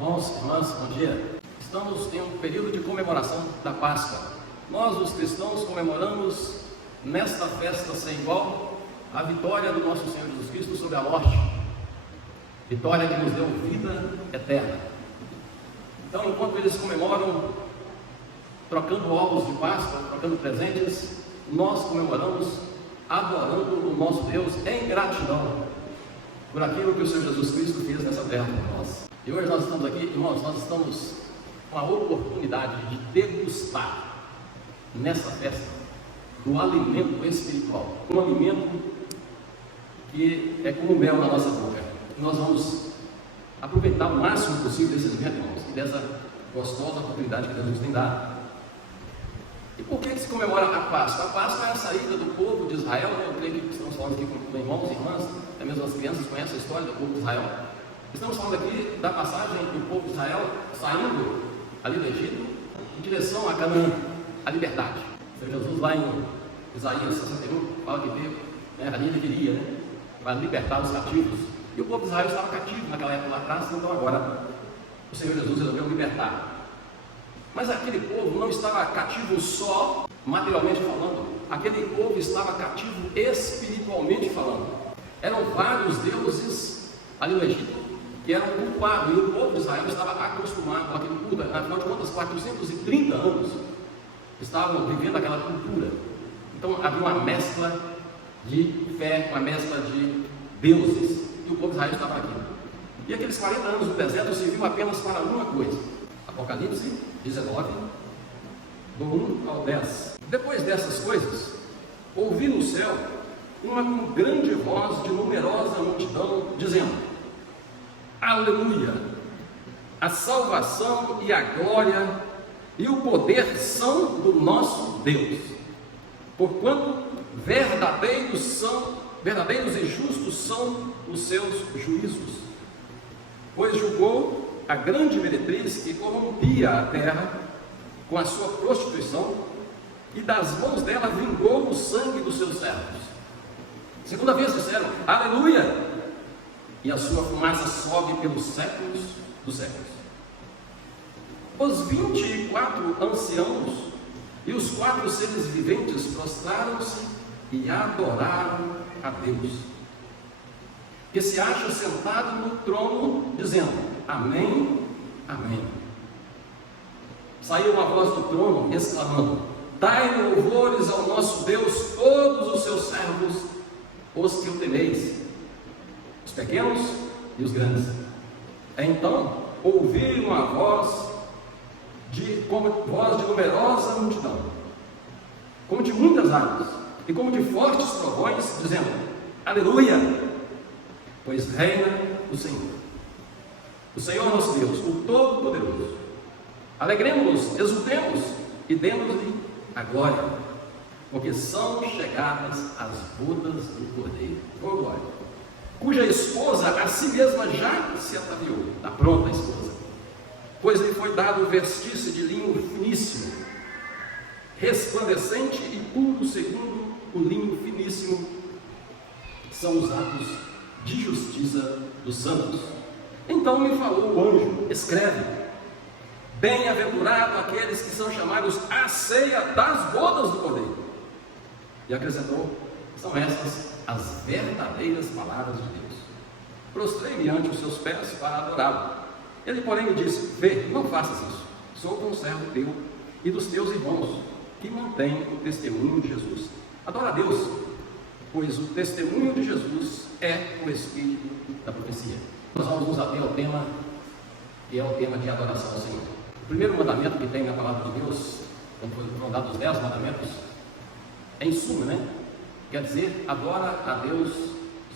Irmãos, irmãs, bom dia. Estamos em um período de comemoração da Páscoa. Nós, os cristãos, comemoramos nesta festa sem igual a vitória do nosso Senhor Jesus Cristo sobre a morte. Vitória que nos deu vida eterna. Então, enquanto eles comemoram trocando ovos de Páscoa, trocando presentes, nós comemoramos adorando o nosso Deus em gratidão por aquilo que o Senhor Jesus Cristo fez nessa terra por nós. E hoje nós estamos aqui, irmãos, nós estamos com a oportunidade de degustar nessa festa do alimento espiritual, um alimento que é como mel na nossa boca. Nós vamos aproveitar o máximo possível desses irmãos e dessa gostosa oportunidade que Deus nos tem dado. E por que se comemora a Páscoa? A Páscoa é a saída do povo de Israel. Eu creio que estamos falando aqui com irmãos e irmãs, até mesmo as crianças conhecem a história do povo de Israel. Estamos falando aqui da passagem do povo de Israel saindo ali do Egito em direção a Canaã, a liberdade. O Senhor Jesus, lá em Isaías 61, fala que veio, ali ele viria, para libertar os cativos. E o povo de Israel estava cativo naquela época lá atrás, então agora o Senhor Jesus resolveu libertar. Mas aquele povo não estava cativo só materialmente falando, aquele povo estava cativo espiritualmente falando. Eram vários deuses ali no Egito que eram culpados, e o povo de Israel estava acostumado com aquele culto. Afinal de contas, 430 anos estavam vivendo aquela cultura. Então havia uma mescla de fé, uma mescla de deuses, e o povo de Israel estava aqui. E aqueles 40 anos no deserto serviam apenas para uma coisa. Apocalipse 19, do 1 ao 10. Depois dessas coisas, ouvi no céu uma grande voz de numerosa multidão, dizendo: Aleluia! A salvação e a glória e o poder são do nosso Deus, porquanto verdadeiros e justos são os seus juízos. Pois julgou a grande meretriz que corrompia a terra com a sua prostituição, e das mãos dela vingou o sangue dos seus servos. Segunda vez disseram: Aleluia! E a sua fumaça sobe pelos séculos dos séculos. Os 24 anciãos e os 4 seres viventes prostraram-se e adoraram a Deus, que se acha sentado no trono, dizendo: Amém, Amém. Saiu uma voz do trono, exclamando: Dai louvores ao nosso Deus, todos os seus servos, os que o temeis, os pequenos e os grandes. Então ouvi uma voz como voz de numerosa multidão, como de muitas águas, e como de fortes trovões, dizendo: Aleluia! Pois reina o Senhor nosso Deus, o Todo-Poderoso. Alegremos-nos, exultemos e demos-lhe a glória, porque são chegadas as bodas do Cordeiro, com glória, cuja esposa a si mesma já se ataviou, está pronta a esposa, pois lhe foi dado vestir-se de linho finíssimo, resplandecente e puro, segundo o linho finíssimo, que são os atos de justiça dos santos. Então me falou o anjo: escreve: bem-aventurado aqueles que são chamados à ceia das bodas do Cordeiro. E acrescentou: são essas as verdadeiras palavras de Deus. Prostrei-me ante os seus pés para adorá-lo. Ele, porém, me disse: vê, não faças isso. Sou conservo teu e dos teus irmãos, que mantêm o testemunho de Jesus. Adora a Deus, pois o testemunho de Jesus é o espírito da profecia. Nós vamos nos ater ao tema, que é o tema de adoração ao Senhor. O primeiro mandamento que tem na palavra de Deus, quando foram dados os 10 mandamentos, é em suma, quer dizer, adora a Deus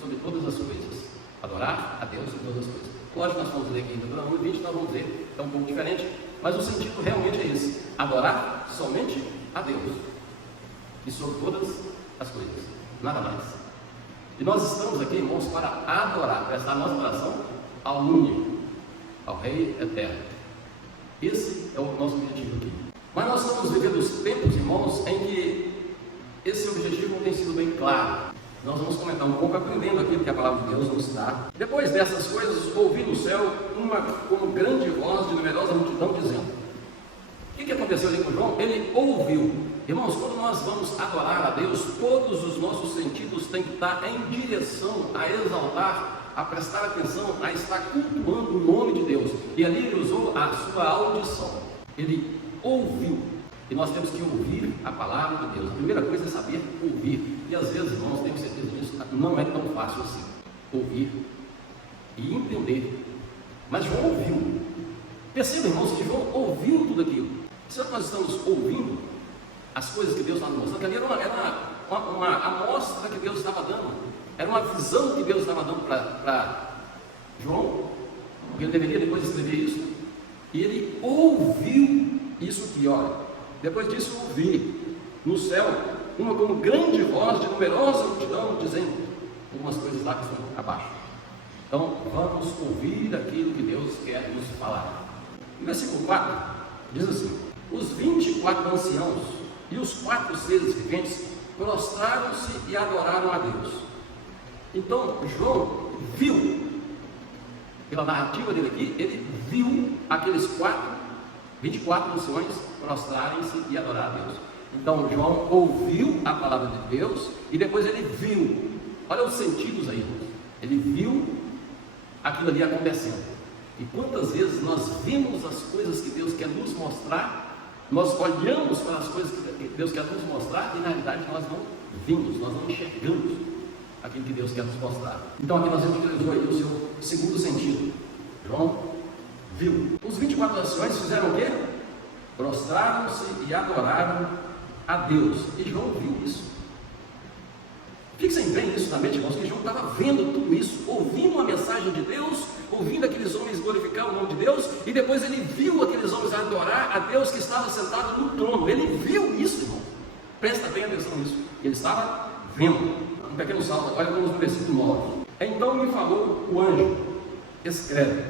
sobre todas as coisas. Adorar a Deus sobre todas as coisas. Lógico que nós vamos ler aqui em Deuteronômio 20, nós vamos ver, é um pouco diferente, mas o sentido realmente é esse: adorar somente a Deus e sobre todas as coisas, nada mais. E nós estamos aqui, irmãos, para adorar, prestar nossa oração ao único, ao Rei eterno. Esse é o nosso objetivo aqui. Mas nós estamos vivendo os tempos, irmãos, em que esse objetivo não tem sido bem claro. Nós vamos comentar um pouco, aprendendo aquilo que a palavra de Deus nos dá. Depois dessas coisas, ouvi no céu uma como grande voz de numerosa multidão dizendo. O que aconteceu ali com João? Ele ouviu. Irmãos, quando nós vamos adorar a Deus, todos os nossos sentidos têm que estar em direção a exaltar, a prestar atenção, a estar cultuando o nome de Deus. E ali ele usou a sua audição. Ele ouviu. E nós temos que ouvir a palavra de Deus. A primeira coisa é saber ouvir. E às vezes, irmãos, temos certeza disso, não é tão fácil assim. Ouvir e entender. Mas João ouviu. Perceba, irmãos, que João ouviu tudo aquilo. Será que nós estamos ouvindo as coisas que Deus está nos mostrando? Que ali era uma amostra que Deus estava dando. Era uma visão que Deus estava dando para João. Porque ele deveria depois escrever isso. E ele ouviu isso aqui, olha. Depois disso, ouvi no céu uma como grande voz de numerosa multidão dizendo algumas coisas lá que estão abaixo. Então, vamos ouvir aquilo que Deus quer nos falar. No versículo 4, diz assim: os 24 anciãos e os 4 seres viventes prostraram-se e adoraram a Deus. Então, João viu, pela narrativa dele aqui, ele viu aqueles 24 anciões prostrarem-se e adorar a Deus. Então, João ouviu a palavra de Deus e depois ele viu. Olha os sentidos aí, irmãos. Ele viu aquilo ali acontecendo. E quantas vezes nós vimos as coisas que Deus quer nos mostrar, nós olhamos para as coisas que Deus quer nos mostrar e na realidade nós não vimos, nós não enxergamos aquilo que Deus quer nos mostrar. Então aqui nós vemos aí o seu segundo sentido. João viu. Os 24 anciões fizeram o quê? Prostraram-se e adoraram a Deus. E João viu isso. Fixem bem isso na mente, irmãos, que João estava vendo tudo isso, ouvindo a mensagem de Deus, ouvindo aqueles homens glorificar o nome de Deus, e depois ele viu aqueles homens adorar a Deus que estava sentado no trono. Ele viu isso, irmão. Presta bem atenção nisso. Ele estava vendo. Um pequeno salto, olha vamos no versículo 9. Então me falou o anjo: escreve.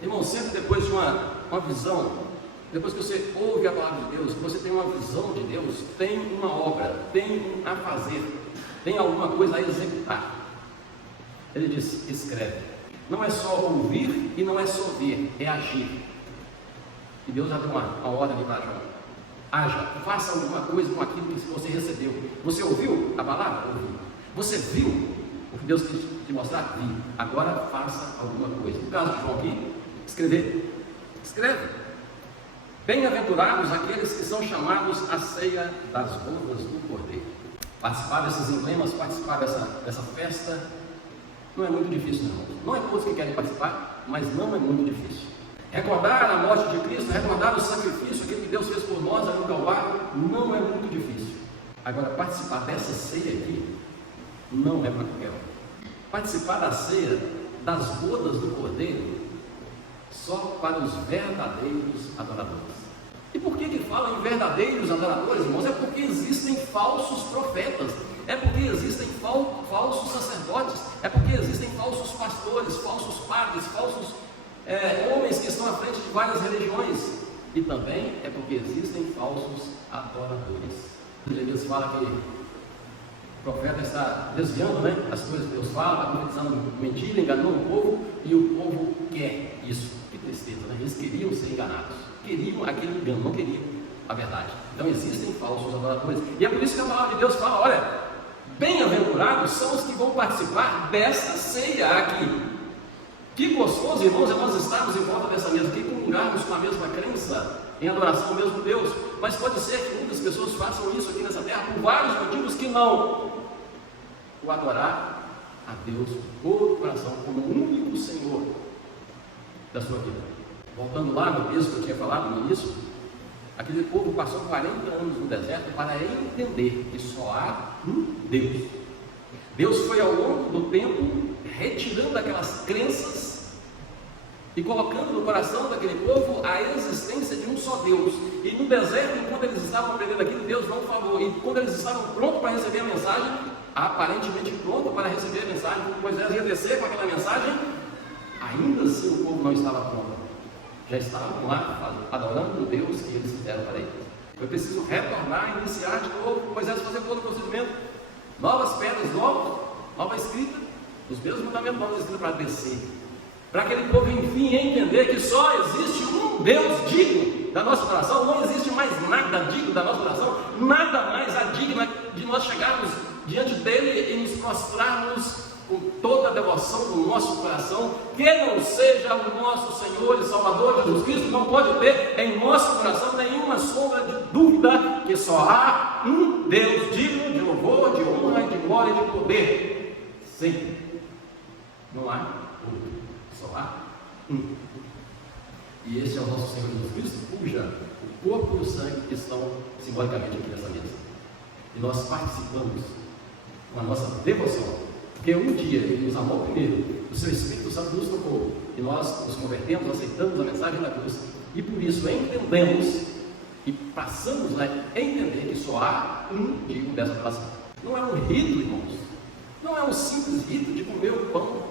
Irmão, sempre depois de uma visão, depois que você ouve a palavra de Deus, que você tem uma visão de Deus, tem uma obra, tem a fazer, tem alguma coisa a executar. Ele diz: escreve. Não é só ouvir e não é só ver, é agir. E Deus já deu uma ordem ali para João: haja, faça alguma coisa com aquilo que você recebeu. Você ouviu a palavra? Ouviu. Você viu o que Deus quis te mostrar? Vi. Agora faça alguma coisa. No caso de João aqui, escrever. Escreve. Bem-aventurados aqueles que são chamados à ceia das bodas do Cordeiro. Participar desses emblemas, participar dessa festa, não é muito difícil, não. Não é todos que querem participar, mas não é muito difícil. Recordar a morte de Cristo, recordar o sacrifício, aquilo que Deus fez por nós ali no Calvário, não é muito difícil. Agora, participar dessa ceia aqui, não é para qualquer um. Participar da ceia das bodas do Cordeiro, só para os verdadeiros adoradores. E por que fala em verdadeiros adoradores, irmãos? É porque existem falsos profetas, é porque existem falsos sacerdotes, é porque existem falsos pastores, falsos padres, falsos homens que estão à frente de várias religiões. E também é porque existem falsos adoradores. Deus fala que o profeta está desviando, as coisas que Deus fala, está profetizando mentira, enganando o povo, e o povo quer isso. Que tristeza, Eles queriam ser enganados, queriam aquele engano, não queriam a verdade. Então existem falsos adoradores, e é por isso que a palavra de Deus fala: olha, bem-aventurados são os que vão participar desta ceia aqui. Que gostoso, irmãos, é nós estarmos em volta dessa mesa aqui, comungarmos com a mesma crença em adoração ao mesmo Deus. Mas pode ser que muitas pessoas façam isso aqui nessa terra por vários motivos que não o adorar a Deus por coração como o único Senhor da sua vida. Voltando lá no texto que eu tinha falado no início, aquele povo passou 40 anos no deserto para entender que só há um Deus. Deus foi ao longo do tempo retirando aquelas crenças e colocando no coração daquele povo a existência de um só Deus. E no deserto, enquanto eles estavam aprendendo aquilo, Deus não falou. E quando eles estavam prontos para receber a mensagem, aparentemente pronto para receber a mensagem, quando Moisés ia descer com aquela mensagem, ainda assim o povo não estava pronto. Já estavam lá adorando o Deus que eles fizeram para eles. Foi preciso retornar, iniciar de novo, Moisés fazer todo o procedimento. novas pedras, nova escrita, os mesmos mandamentos, nova escrita para descer. Para aquele povo, enfim, entender que só existe um Deus digno da nossa oração, não existe mais nada digno da nossa oração, nada mais digno de nós chegarmos diante dele e nos prostrarmos com toda a devoção do nosso coração, que não seja o nosso Senhor e Salvador Jesus Cristo. Não pode ter em nosso coração nenhuma sombra de dúvida que só há um Deus digno de louvor, de honra, de glória e de poder. Sempre. Não há outro, só há um. E esse é o nosso Senhor Jesus Cristo, cuja o corpo e o sangue estão simbolicamente aqui nessa mesa. E nós participamos com a nossa devoção. Porque um dia Ele nos amou primeiro, o Seu Espírito Santo nos tocou, e nós nos convertemos, aceitamos a mensagem da cruz, e por isso entendemos e passamos a entender que só há um digno dessa oração. Não é um rito, irmãos, não é um simples rito de comer o pão,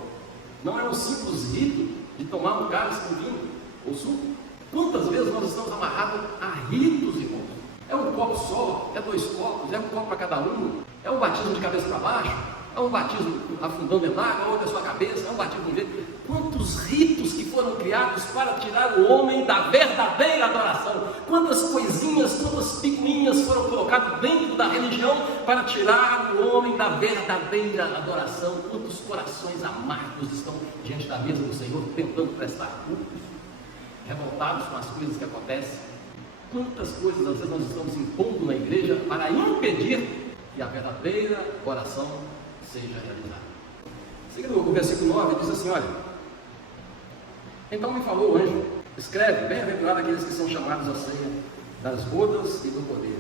não é um simples rito de tomar um cálice com vinho ou suco. Quantas vezes nós estamos amarrados a ritos, irmãos? É um copo só, é 2 copos, é um copo para cada um, é um batismo de cabeça para baixo, é um batismo afundando na água, outro é sua cabeça, é um batismo de jeito. Quantos ritos que foram criados para tirar o homem da verdadeira adoração? Quantas coisinhas, quantas picuinhas foram colocadas dentro da religião para tirar o homem da verdadeira adoração? Quantos corações amargos estão diante da mesa do Senhor tentando prestar culto, revoltados com as coisas que acontecem? Quantas coisas às vezes nós estamos impondo na igreja para impedir que a verdadeira oração seja realizada. Seguindo o versículo 9, diz assim: olha, então me falou o anjo, escreve, bem-aventurado aqueles que são chamados à ceia das bodas e do poder.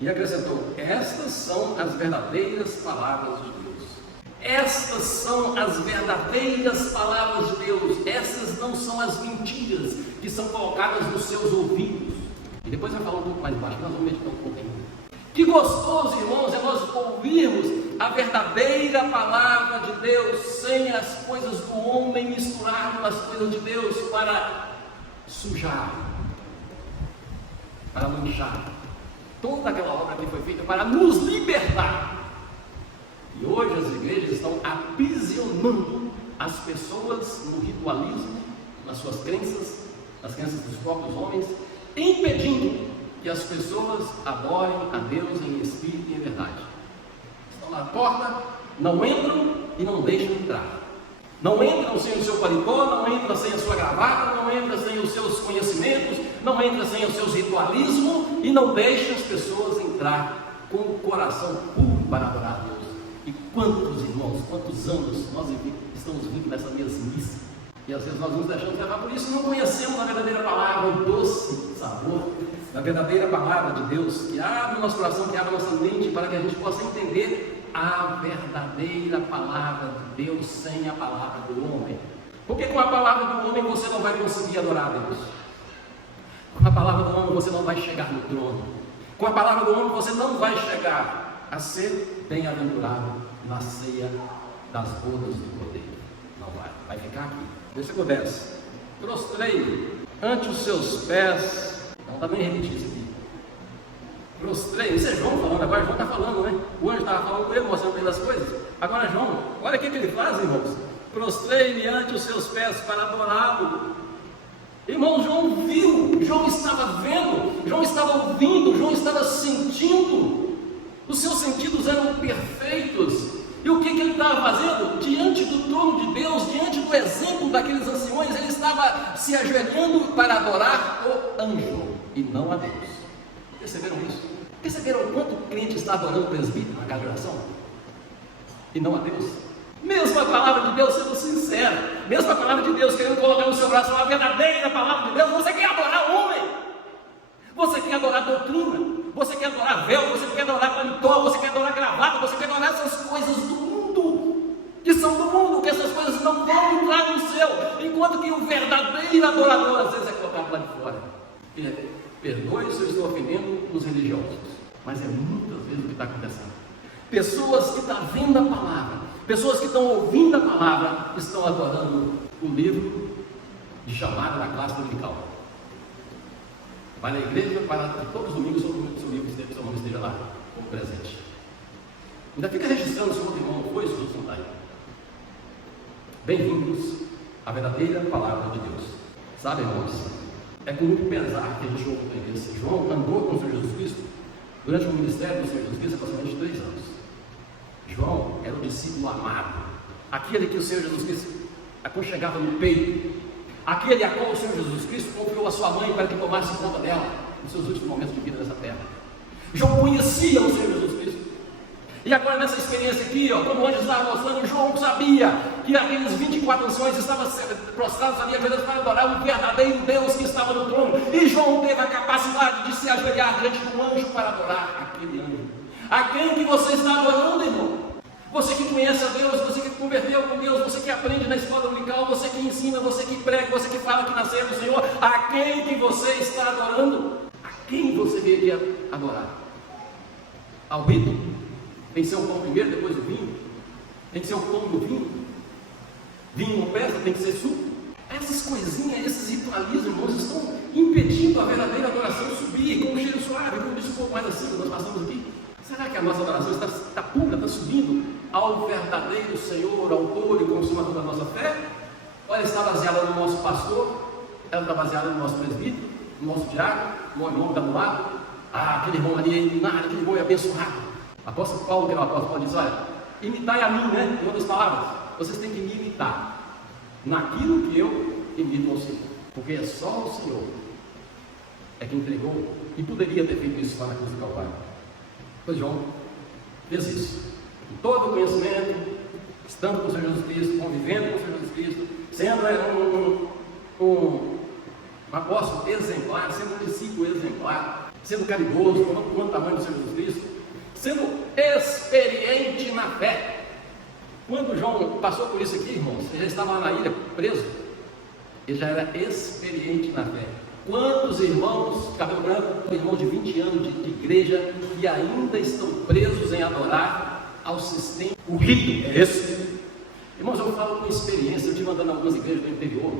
E acrescentou: estas são as verdadeiras palavras de Deus. Estas são as verdadeiras palavras de Deus. Essas não são as mentiras que são colocadas nos seus ouvidos. E depois vai falar um pouco mais baixo, nós vamos meditar um pouquinho. Que gostoso, irmãos, é nós ouvirmos a verdadeira palavra de Deus, sem as coisas do homem misturado nas coisas de Deus, para sujar, para manchar. Toda aquela obra que foi feita para nos libertar. E hoje as igrejas estão aprisionando as pessoas no ritualismo, nas suas crenças, nas crenças dos próprios homens, impedindo que as pessoas adorem a Deus em espírito e em verdade. Estão na porta, não entram e não deixam entrar. Não entram sem o seu paletó, não entram sem a sua gravata, não entram sem os seus conhecimentos, não entram sem os seus ritualismos e não deixam as pessoas entrar com o coração puro para adorar a Deus. E quantos irmãos, quantos anos nós estamos vindo nessa mesmice? E às vezes nós nos deixamos levar por isso, não conhecemos a verdadeira palavra, o doce sabor da verdadeira palavra de Deus, que abre o nosso coração, que abre a nossa mente, para que a gente possa entender a verdadeira palavra de Deus sem a palavra do homem. Porque com a palavra do homem você não vai conseguir adorar a Deus. Com a palavra do homem você não vai chegar no trono. Com a palavra do homem você não vai chegar a ser bem-aventurado na ceia das bodas do poder. Não vai ficar aqui. Versículo 10: prostrei-me ante os seus pés. Não está bem repetir isso aqui. Prostrei, isso é João falando, agora João está falando, né? O anjo estava falando com ele, mostrando para ele as coisas. Agora João, olha o que ele faz, irmãos. Prostrei-me ante os seus pés para adorá-lo. Irmão, João viu, João estava vendo, João estava ouvindo, João estava sentindo. Os seus sentidos eram perfeitos. E o que ele estava fazendo? Diante do trono de Deus, diante do exemplo daqueles anciões, ele estava se ajoelhando para adorar o anjo e não a Deus. Perceberam isso? Perceberam quanto o crente está adorando o presbítero na casa de oração? E não a Deus? Mesmo a palavra de Deus sendo sincera, mesmo a palavra de Deus querendo colocar no seu coração a verdadeira palavra de Deus, você quer adorar o homem, você quer adorar doutrina, você quer adorar véu, você quer adorar paletó, você quer adorar gravata, você quer adorar essas coisas do mundo, que são do mundo, que essas coisas não vão entrar no céu, enquanto que o verdadeiro adorador às vezes é colocado lá de fora. Perdoe se eu estou ofendendo os religiosos, mas é muitas vezes o que está acontecendo. Pessoas que estão vendo a palavra, pessoas que estão ouvindo a palavra, estão adorando o livro de chamada da classe dominical. Vai na igreja, vai lá todos os domingos, seu nome esteja lá como presente. Ainda fica registrando se o outro irmão não foi, se o outro não está aí. Bem-vindos à verdadeira palavra de Deus. Sabe, irmãos, é com muito pesar que a gente ouve isso. João andou com o Senhor Jesus Cristo durante o ministério do Senhor Jesus Cristo aproximadamente 3 anos. João era o discípulo amado, aquele que o Senhor Jesus Cristo aconchegava no peito, aquele a qual o Senhor Jesus Cristo confiou a sua mãe para que tomasse conta dela nos seus últimos momentos de vida nessa terra. João conhecia o Senhor Jesus Cristo. E agora nessa experiência aqui, como o anjo estava mostrando, João sabia que aqueles 24 anciões estavam prostrados ali para adorar o verdadeiro Deus que estava no trono. E João teve a capacidade de se ajoelhar diante do anjo para adorar aquele anjo. A quem que você está adorando, irmão? Você que conhece a Deus, você que converteu com Deus, você que aprende na escola dominical, você que ensina, você que prega, você que fala que nasceu do Senhor, a quem que você está adorando? A quem você veio aqui adorar? Ao rito? Tem que ser o pão primeiro, depois o vinho? Tem que ser o pão do vinho? Vinho não pesa, tem que ser suco? Essas coisinhas, esses ritualismos, irmãos, estão impedindo a verdadeira adoração subir com um cheiro suave, como disse um pouco mais assim, nós passamos aqui. Será que a nossa adoração está pura, está subindo ao verdadeiro Senhor, autor e consumador da nossa fé? Ou ela está baseada no nosso pastor? Ela está baseada no nosso presbítero, no nosso diácono, no irmão que está do lado? Aquele irmão ali é iluminado, aquele irmão é abençoado. Apóstolo Paulo, que é o apóstolo Paulo, diz: olha, imitai a mim, né? Em outras palavras, vocês têm que me imitar naquilo que eu imito ao Senhor, porque é só o Senhor é que entregou e poderia ter feito isso lá na cruz do Calvário. Pois João fez isso, com todo o conhecimento, estando com o Senhor Jesus Cristo, convivendo com o Senhor Jesus Cristo, sendo um apóstolo exemplar, sendo um discípulo exemplar, sendo caridoso, com o tamanho do Senhor Jesus Cristo, sendo experiente na fé. Quando João passou por isso aqui, irmãos, ele já estava lá na ilha, preso, ele já era experiente na fé. Quantos irmãos, cabelo branco, irmãos de 20 anos de igreja, que ainda estão presos em adorar ao sistema? O rito é esse. Irmãos, eu falo com experiência, eu estive andando em algumas igrejas do interior,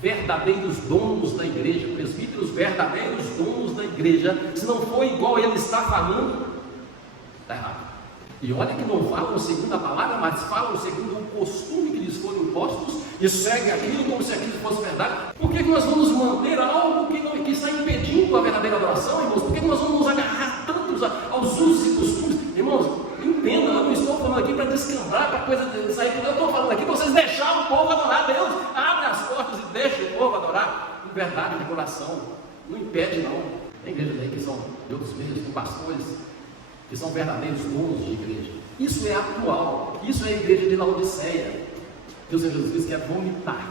verdadeiros donos da igreja, presbíteros verdadeiros donos da igreja, se não for igual ele está falando, está errado. E olha que não falam segundo a palavra, mas falam segundo o costume que lhes foram impostos e segue aquilo como se aquilo fosse verdade. Por que nós vamos manter algo que está impedindo a verdadeira adoração, irmãos? Por que nós vamos nos agarrar tantos aos usos e costumes? Irmãos, entenda, eu não estou falando aqui para descambar, para coisa sair. Eu estou falando aqui para vocês deixarem o povo adorar Deus. Abre as portas e deixa o povo adorar com verdade de coração. Não impede, não. Tem igrejas aí que são de outros meios, tem pastores que são verdadeiros donos de igreja. Isso é atual, isso é a igreja de Laodiceia, que o Senhor Jesus Cristo quer vomitar.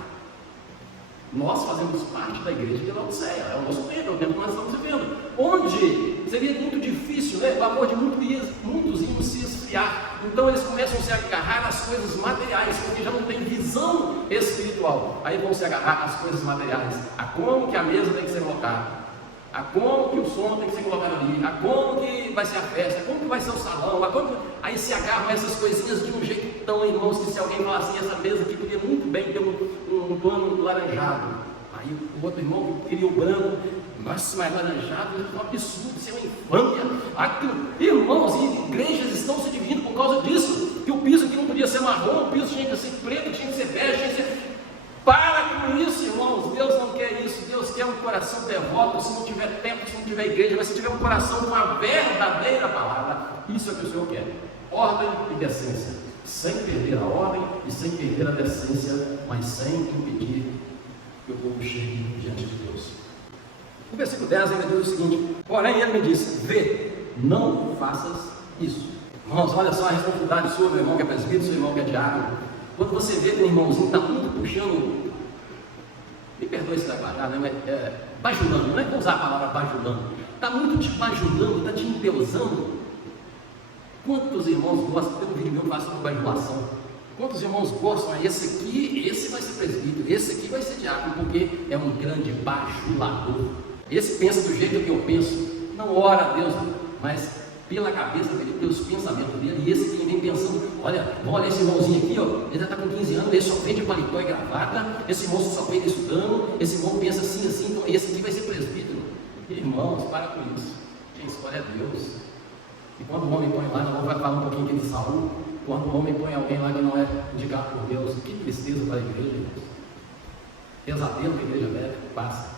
Nós fazemos parte da igreja de Laodiceia, é o nosso tempo, é o tempo que nós estamos vivendo, onde seria muito difícil, né? O amor de muitos iam se esfriar. Então eles começam a se agarrar às coisas materiais, porque já não tem visão espiritual. Aí vão se agarrar às coisas materiais, a como que a mesa tem que ser colocada, a como que o som tem que ser colocado ali, a como que vai ser a festa, a como que vai ser o salão, aí se agarram essas coisinhas de um jeito tão, irmãos, que se alguém falar assim, essa mesa aqui podia muito bem ter um pano laranjado, aí o outro irmão queria o branco, nossa, mas laranjado é um absurdo, isso é uma infâmia. Irmãos, e igrejas estão se dividindo por causa disso, que o piso aqui não podia ser marrom, o piso tinha que ser preto, tinha que ser bege, tinha que ser... Para com isso, irmãos. Deus não quer isso. Deus quer um coração devoto. Se não tiver templo, se não tiver igreja, mas se tiver um coração com a verdadeira palavra, isso é o que o Senhor quer: ordem e decência, sem perder a ordem e sem perder a decência, mas sem impedir que o povo chegue diante de Deus. O versículo 10 ainda diz o seguinte: porém ele me disse, vê, não faças isso. Irmãos, olha só a responsabilidade sua, meu irmão que é presbítero, seu irmão que é diácono. Quando você vê que o irmãozinho está muito puxando, me perdoe se vai parar, né? Mas bajulando, não é vou usar a palavra bajulando, está muito te bajulando, está te endeusando. Quantos irmãos gostam? Tem um vídeo meu que fala sobre bajulação. Quantos irmãos gostam? Esse aqui, esse vai ser presbítero, esse aqui vai ser diácono, porque é um grande bajulador. Esse pensa do jeito que eu penso, não ora a Deus, mas pela cabeça dele, pelos pensamentos dele. E esse que vem pensando, olha esse irmãozinho aqui, ó, ele já está com 15 anos, ele só vende paletó e gravata, esse moço só vende estudando, esse irmão pensa assim, então esse aqui vai ser presbítero. Irmãos, para com isso. Quem escolhe é Deus. E quando o homem põe lá, nós vamos falar um pouquinho aqui de Saul, quando o homem põe alguém lá que não é indicado por Deus, que tristeza para a igreja, irmãos. Pesadelo que a igreja velha passa.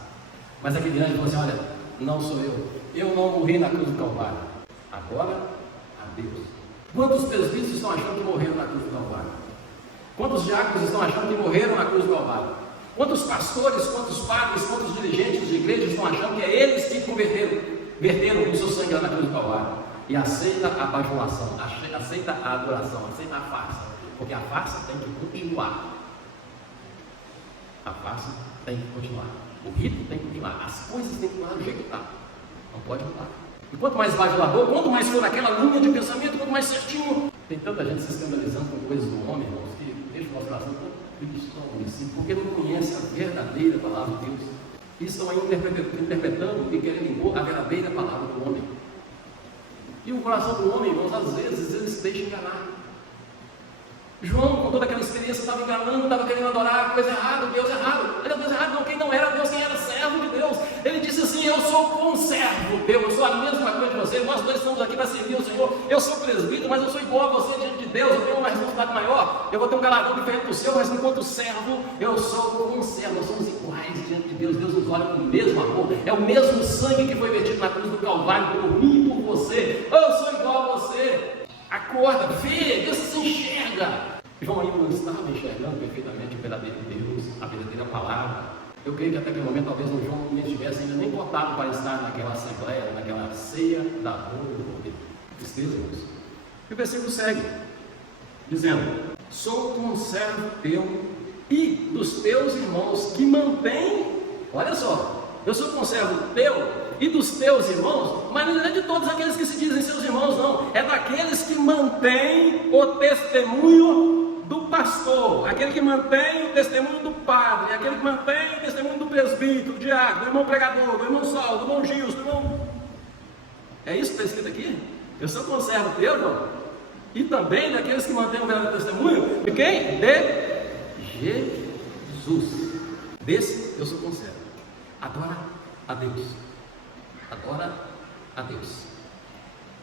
Mas aquele grande falou assim: olha, não sou eu não morri na cruz do Calvário, agora a Deus. Quantos presbíteros estão achando que morreram na cruz do Calvário? Quantos diáconos estão achando que morreram na cruz do Calvário? Quantos pastores, quantos padres, quantos dirigentes de igrejas estão achando que é eles que verteram o seu sangue lá na cruz do Calvário? E aceita a bajulação, aceita a adoração, aceita a farsa, porque a farsa tem que continuar. A farsa tem que continuar. O rito tem que continuar. As coisas têm que continuar do jeito que está. Não pode mudar. E quanto mais bajulador, quanto mais for naquela linha de pensamento, quanto mais certinho. Tem tanta gente se escandalizando com coisas do homem, irmãos, que deixa o nosso coração tão triste, porque não conhece a verdadeira palavra de Deus. E estão aí interpretando e querendo impor a verdadeira palavra do homem. E o coração do homem, irmãos, às vezes ele se deixa enganar. João, com toda aquela experiência, estava enganando, estava querendo adorar coisa errada, Deus errado. Era Deus errado, não, quem não era Deus, quem era servo de Deus. Ele disse assim: eu sou conservo teu, eu sou a mesma coisa de você, nós dois estamos aqui para servir o Senhor. Eu sou presbítero, mas eu sou igual a você diante de Deus, eu tenho uma responsabilidade maior, eu vou ter um galardão diferente do seu, mas enquanto servo, eu sou conservo, nós somos iguais diante de Deus. Deus nos olha com o mesmo amor, é o mesmo sangue que foi vertido na cruz do Calvário por mim e por você. Eu sou igual a você. Acorda, vê, Deus se enxerga. João ainda não estava enxergando perfeitamente o verdadeiro Deus, a verdadeira palavra. Eu creio que até aquele momento talvez o João não estivesse ainda nem cotado para estar naquela assembleia, naquela ceia da boa do poder. Tristeza, irmãos. E o versículo segue, dizendo: sou conservo teu e dos teus irmãos que mantém, olha só, eu sou conservo teu e dos teus irmãos, mas não é de todos aqueles que se dizem seus irmãos, não, é daqueles que mantêm o testemunho do pastor, aquele que mantém o testemunho do padre, aquele que mantém o testemunho do presbítero, do diácono, do irmão pregador, do irmão Saulo, do irmão Gilson, do irmão... É isso que está escrito aqui? Eu sou conservo teu, irmão, e também daqueles que mantêm o verdadeiro testemunho, de quem? De Jesus. Desse eu sou conservo. Adora a Deus. Adora a Deus.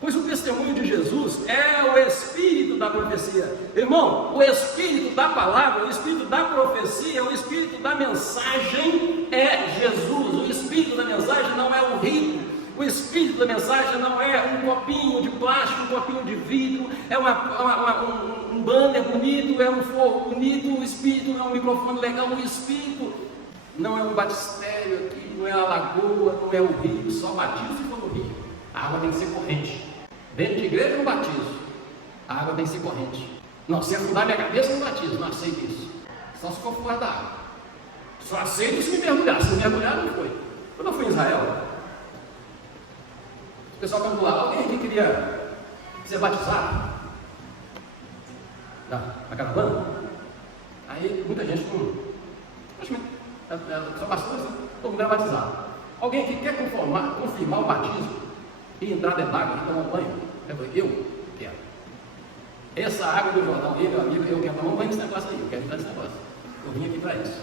Pois o testemunho de Jesus é o espírito da profecia. Irmão, o espírito da palavra, o espírito da profecia, o espírito da mensagem é Jesus. O espírito da mensagem não é um rito. O espírito da mensagem não é um copinho de plástico, um copinho de vidro, é um banner bonito, é um forro bonito. O espírito não é um microfone legal. O espírito não é um batistério aqui, não é a lagoa, não é o rio. Só batismo se for no rio. A água tem que ser corrente. Dentro de igreja eu não batizo. A água tem que ser corrente. Não, se afundar minha cabeça eu não batizo, não aceito isso. Só se for fora da água. Só aceito se me mergulhar. Se me mergulhar, não foi. Quando eu fui em Israel, o pessoal estava lá, alguém aqui queria ser batizado? Na caravana? Aí muita gente não. Acho que só pastor, todo mundo era batizado. Alguém aqui quer confirmar o batismo e entrar dentro d'água e tomar um banho? Eu falei: eu quero. Essa água do Jordão, meu amigo, eu quero tomar um banho nesse negócio aí, eu quero entrar nesse negócio. Eu vim aqui para isso.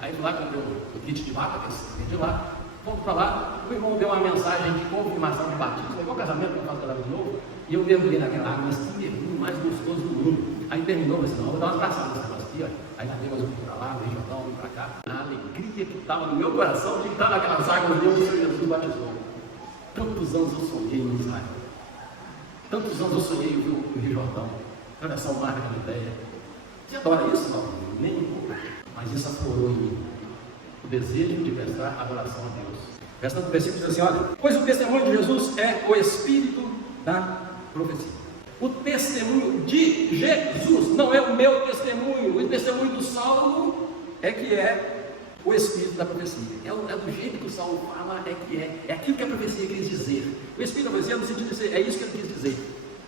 Aí fui lá, comprei o kit de vaca, que de lá, vamos para lá, o irmão deu uma mensagem de confirmação de batismo, igual casamento, que eu faço casamento de novo, e eu mergulhei naquela água, mas que mergulho mais gostoso do mundo. Aí terminou, mas não, vou dar umas braçadas nesse negócio aqui, ó. Aí já dei mais um pouco para lá, veio Jordão, vim para cá. A alegria que estava no meu coração de estar naquelas águas, Deus, o Senhor Jesus batizou. Tantos anos eu sonhei em Israel. Tantos anos eu sonhei em ver o Rio Jordão. Atravessar o mar da Galileia. Você adora isso? Não, nem um pouco. Mas isso aflorou em mim o desejo de prestar adoração a Deus. Restando o versículo diz assim: olha, pois o testemunho de Jesus é o espírito da profecia. O testemunho de Jesus não é o meu testemunho. O testemunho do Saulo é que é o espírito da profecia. É do jeito que o Saulo fala, é aquilo que a profecia quis dizer. O espírito da profecia é no sentido de dizer, é isso que ele quis dizer.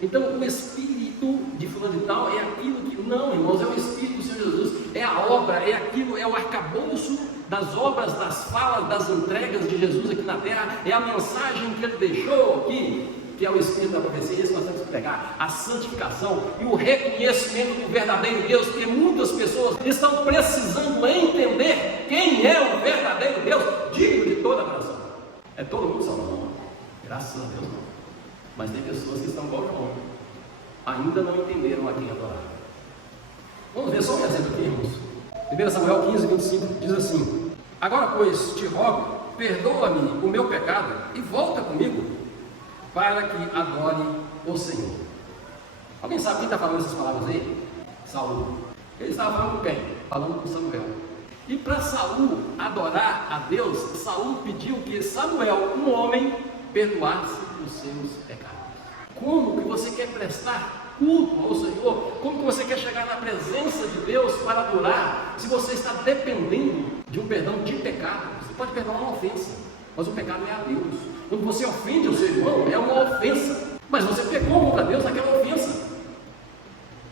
Então o espírito de fulano de tal é aquilo que, não, irmãos, é o espírito do Senhor Jesus, é a obra, é aquilo, é o arcabouço das obras, das falas, das entregas de Jesus aqui na terra, é a mensagem que ele deixou aqui, que é o espírito da profecia. Isso nós temos que pegar, a santificação e o reconhecimento do verdadeiro Deus, porque muitas pessoas estão precisando entender quem é o verdadeiro Deus, digno de toda a adoração. É todo mundo salvo, não? Graças a Deus, não. Mas tem pessoas que estão igual João, ainda não entenderam a quem adorar. Vamos ver só um exemplo aqui, irmãos. 1 Samuel 15, 25 diz assim: agora, pois, te rogo, perdoa-me o meu pecado e volta comigo para que adore o Senhor. Alguém sabe quem está falando essas palavras aí? Saul. Ele estava falando com quem? Falando com Samuel. E para Saul adorar a Deus, Saul pediu que Samuel, um homem, perdoasse os seus pecados. Como que você quer prestar culto ao Senhor? Como que você quer chegar na presença de Deus para adorar, se você está dependendo de um perdão de pecado? Você pode perdoar uma ofensa, mas o pecado é a Deus. Quando você ofende o seu irmão, é uma ofensa, mas você pecou contra Deus naquela ofensa.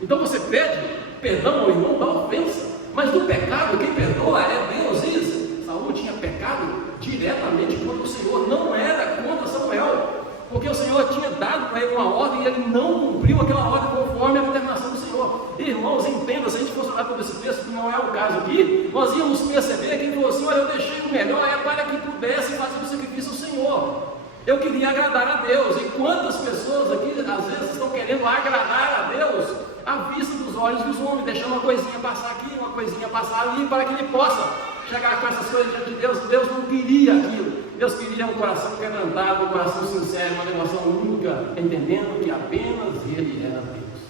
Então você pede perdão ao irmão da ofensa, mas do pecado quem perdoa é Deus. Isso. Saul tinha pecado diretamente contra o Senhor, não era contra Samuel, porque o Senhor tinha dado para ele uma ordem e ele não cumpriu aquela ordem conforme a determinação do Senhor. Irmãos, entenda, se a gente fosse olhar todo esse texto, que não é o caso aqui, nós íamos perceber que ele falou assim: olha, eu deixei o melhor é para que pudesse fazer o sacrifício ao Senhor. Eu queria agradar a Deus. E quantas pessoas aqui às vezes estão querendo agradar a Deus à vista dos olhos dos homens, deixando uma coisinha passar aqui, uma coisinha passar ali, para que ele possa chegar com essas coisas diante de Deus. Deus não queria aquilo. Deus queria um coração quebrantado, um coração sincero, uma devoção única, entendendo que apenas Ele era Deus.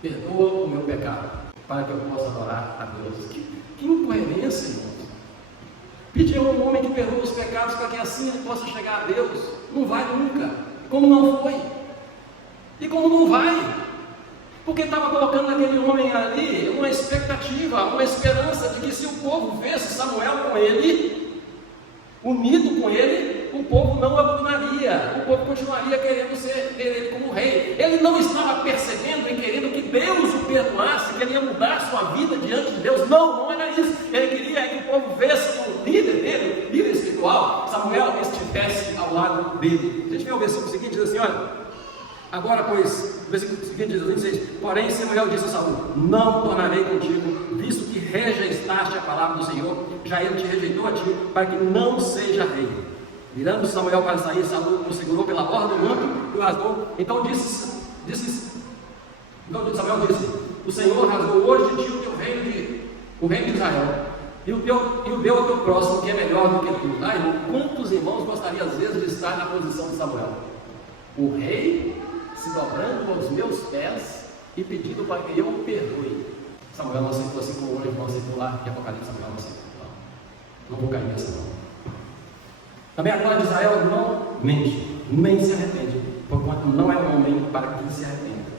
Perdoa o meu pecado, para que eu possa adorar a Deus. Que incoerência, irmãos. Pedir a um homem que perdoa os pecados para que assim ele possa chegar a Deus, não vai nunca. Como não foi? E como não vai? Porque estava colocando naquele homem ali uma expectativa, uma esperança de que se o povo vesse Samuel com ele, unido com ele, o povo não abandonaria, o povo continuaria querendo ter ele como rei. Ele não estava percebendo e querendo que Deus o perdoasse, que ele ia mudar sua vida diante de Deus. Não era isso. Ele queria que o povo vesse o líder dele, o líder espiritual, Samuel, estivesse ao lado dele. A gente vê o versículo seguinte, diz assim, olha: agora, pois, o versículo seguinte diz assim: porém Samuel disse a Saul: não tornarei contigo, visto que rejeitaste a palavra do Senhor, já ele te rejeitou a ti, para que não seja rei. Virando Samuel para sair, Saul o segurou pela borda do manto e o rasgou. Então Samuel disse: o Senhor rasgou hoje de ti o teu reino, o reino de Israel, e o deu ao teu próximo, que é melhor do que tu. Irmão, quantos irmãos gostariam às vezes de estar na posição de Samuel? O rei se dobrando aos meus pés e pedindo para que eu o perdoe. Samuel não aceitou, assim como hoje não aceitou lá de Apocalipse. Samuel não aceitou. Não vou cair nessa não. Também a glória de Israel não mente, nem se arrepende, porquanto não é homem para que se arrependa.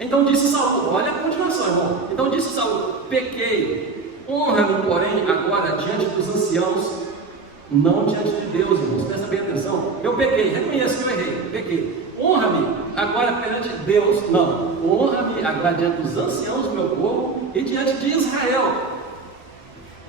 Então disse Saul, olha a continuação, irmão. Então disse Saul: pequei, honra-me, porém, agora diante dos anciãos, não diante de Deus, irmãos. Presta bem atenção. Eu pequei, reconheço que eu errei, pequei. Honra-me agora perante Deus, não. Honra-me agora diante dos anciãos do meu povo e diante de Israel.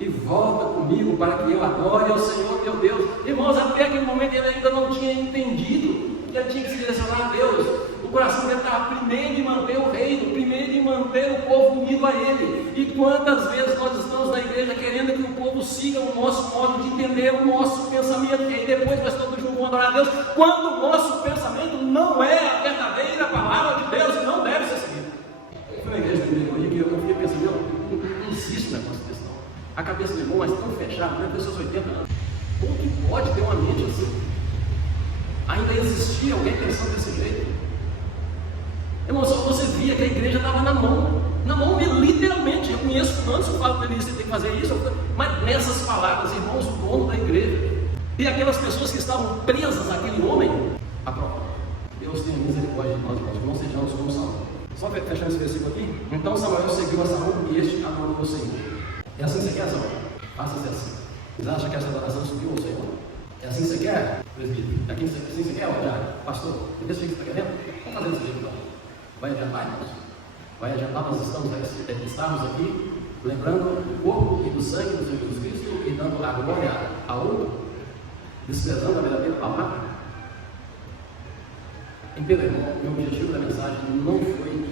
E volta comigo para que eu adore ao Senhor teu Deus. Irmãos, até aquele momento ele ainda não tinha entendido que ele tinha que se direcionar a Deus. O coração dele estava primeiro em manter o reino, primeiro em manter o povo unido a ele. E quantas vezes nós estamos na igreja querendo que o povo siga o nosso modo de entender, o nosso pensamento, e aí depois nós todos juntos vamos adorar a Deus, quando o nosso pensamento não é a verdadeira palavra de Deus e não deve ser seguido. Foi uma igreja que eu fiquei pensando, não existe negócio desse não. A cabeça do irmão é tão fechada, não é pessoas 80 anos. Como que pode ter uma mente assim? Ainda existia alguém pensando desse jeito? Irmão, só você via que a igreja estava na mão, literalmente. Eu conheço fulano, se eu falo para ele, você tem que fazer isso, mas nessas palavras, irmãos, o dono da igreja e aquelas pessoas que estavam presas àquele homem, aprova. Deus tenha misericórdia de nós, irmãos, não sejamos como Saul. Só fechando esse versículo aqui. Então Samuel seguiu a Saul e este adorou o Senhor. É assim que você quer, Samuel? Faça-se assim. Você acha que essa adoração subiu ao Senhor? É assim que você quer, presbítero? É assim que você quer, pastor? É desse jeito que você está querendo? Vamos fazer desse jeito então. Vai adiantar, irmãos? Vai adiantar, nós estamos aqui lembrando o corpo e do sangue do Senhor Jesus Cristo e dando a glória a outro, desprezando a verdadeira palavra. Entenda, irmão, meu objetivo da mensagem não foi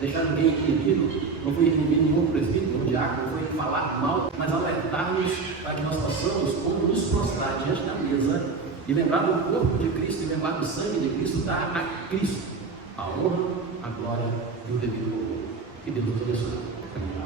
deixar ninguém inibido, não foi inibir nenhum presbítero, nenhum diácono, não foi falar mal, mas alertar-nos para que nós possamos, quando nos prostrar diante da mesa, E lembrar do corpo de Cristo e lembrar do sangue de Cristo dá a Cristo a honra, a glória e o devido louvor. Que Deus nos abençoe.